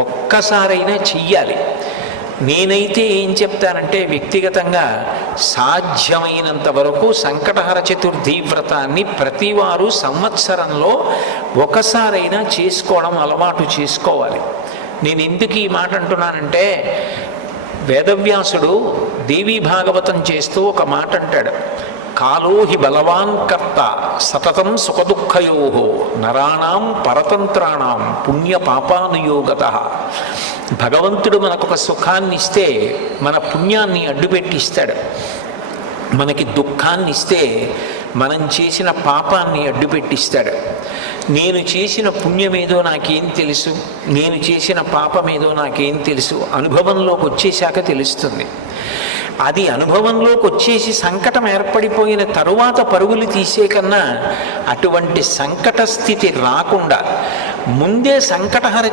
ఒక్కసారైనా చెయ్యాలి. నేనైతే ఏం చెప్తానంటే వ్యక్తిగతంగా సాధ్యమైనంత వరకు సంకటహర చతుర్థి వ్రతాన్ని ప్రతివారు సంవత్సరంలో ఒకసారైనా చేసుకోవడం అలవాటు చేసుకోవాలి. నేను ఎందుకు ఈ మాట అంటున్నానంటే వేదవ్యాసుడు దేవీ భాగవతం చేస్తూ ఒక మాట అంటాడు, కాలో హి బలవాన్ కర్త సతతం సుఖదుఃఖయో నరాణం పరతంత్రాణం పుణ్య పాపానుయోగత. భగవంతుడు మనకొక సుఖాన్ని ఇస్తే మన పుణ్యాన్ని అడ్డుపెట్టిస్తాడు, మనకి దుఃఖాన్ని ఇస్తే మనం చేసిన పాపాన్ని అడ్డుపెట్టిస్తాడు. నేను చేసిన పుణ్యమేదో నాకేం తెలుసు, నేను చేసిన పాపమేదో నాకేం తెలుసు, అనుభవంలోకి వచ్చేశాక తెలుస్తుంది. అది అనుభవంలోకి వచ్చేసి సంకటం ఏర్పడిపోయిన తరువాత పరుగులు తీసే కన్నా అటువంటి సంకట స్థితి రాకుండా ముందే సంకటహర